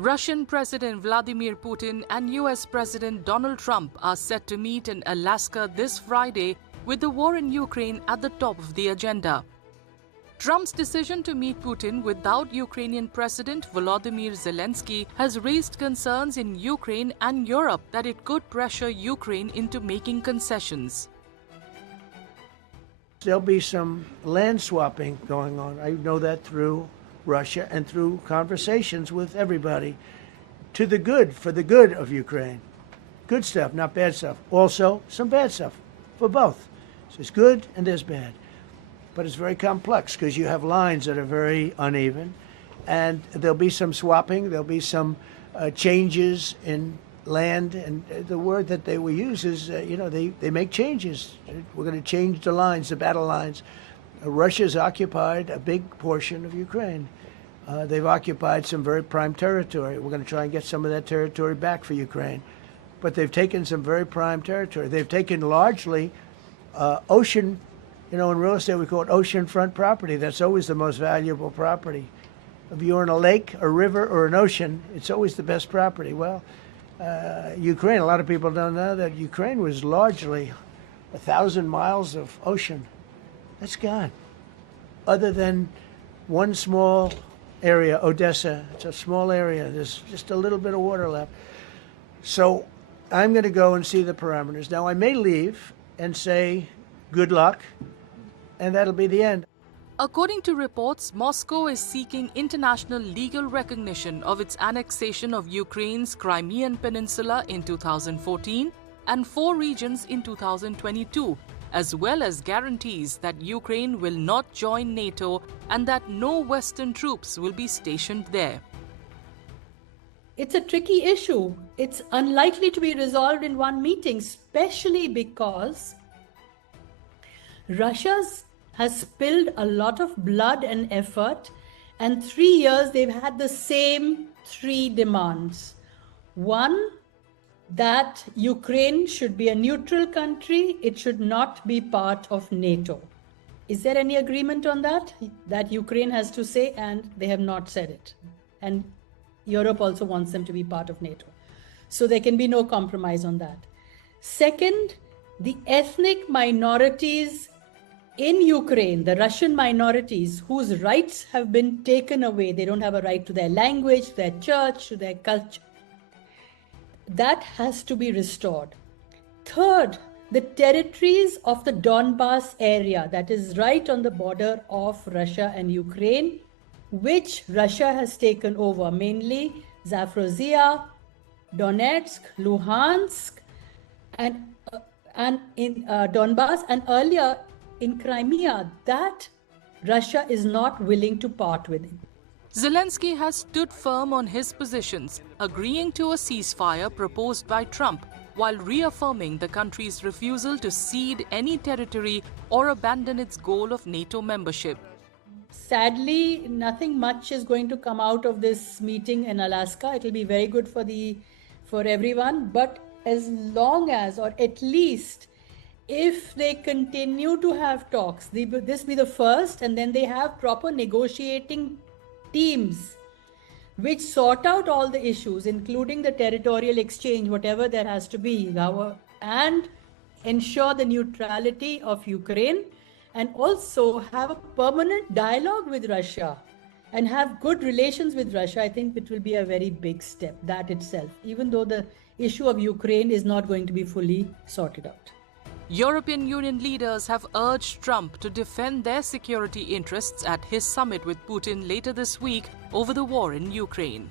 Russian President Vladimir Putin and US President Donald Trump are set to meet in Alaska this Friday, with the war in Ukraine at the top of the agenda. Trump's decision to meet Putin without Ukrainian President Volodymyr Zelensky has raised concerns in Ukraine and Europe that it could pressure Ukraine into making concessions. There'll be some land swapping going on. I know that through Russia and through conversations with everybody, to the good, for the good of Ukraine. Good stuff, not bad stuff. Also, some bad stuff for both. So there's good and there's bad. But it's very complex because you have lines that are very uneven, and there'll be some swapping, there'll be some changes in land, and the word that they will use is, they make changes. We're going to change the lines, the battle lines. Russia's occupied a big portion of Ukraine. They've occupied some very prime territory. We're going to try and get some of that territory back for Ukraine. But they've taken some very prime territory. They've taken largely ocean, in real estate we call it oceanfront property. That's always the most valuable property. If you're in a lake, a river, or an ocean, it's always the best property. Well, Ukraine, a lot of people don't know that Ukraine was largely 1,000 miles of ocean. That's gone. Other than one small area, Odessa, it's a small area. There's just a little bit of water left. So I'm going to go and see the parameters. Now, I may leave and say, good luck, and that'll be the end. According to reports, Moscow is seeking international legal recognition of its annexation of Ukraine's Crimean Peninsula in 2014 and 4 regions in 2022, as well as guarantees that Ukraine will not join NATO and that no Western troops will be stationed there. It's a tricky issue. It's unlikely to be resolved in one meeting, especially because Russia has spilled a lot of blood and effort, and 3 years they've had the same 3 demands. One, that Ukraine should be a neutral country, it should not be part of NATO. Is there any agreement on that? That Ukraine has to say, and they have not said it. And Europe also wants them to be part of NATO. So there can be no compromise on that. Second, the ethnic minorities in Ukraine, the Russian minorities whose rights have been taken away, they don't have a right to their language, to their church, to their culture. That has to be restored. Third, the territories of the Donbas area, that is right on the border of Russia and Ukraine, which Russia has taken over, mainly Zaporozhye, Donetsk, Luhansk, and in Donbas, and earlier in Crimea, that Russia is not willing to part with it. Zelensky has stood firm on his positions, agreeing to a ceasefire proposed by Trump, while reaffirming the country's refusal to cede any territory or abandon its goal of NATO membership. Sadly, nothing much is going to come out of this meeting in Alaska. It will be very good for everyone, but as long as, or at least if they continue to have talks, this be the first, and then they have proper negotiating teams which sort out all the issues, including the territorial exchange, whatever there has to be, and ensure the neutrality of Ukraine, and also have a permanent dialogue with Russia and have good relations with Russia. I think it will be a very big step, that itself, even though the issue of Ukraine is not going to be fully sorted out. European Union leaders have urged Trump to defend their security interests at his summit with Putin later this week over the war in Ukraine.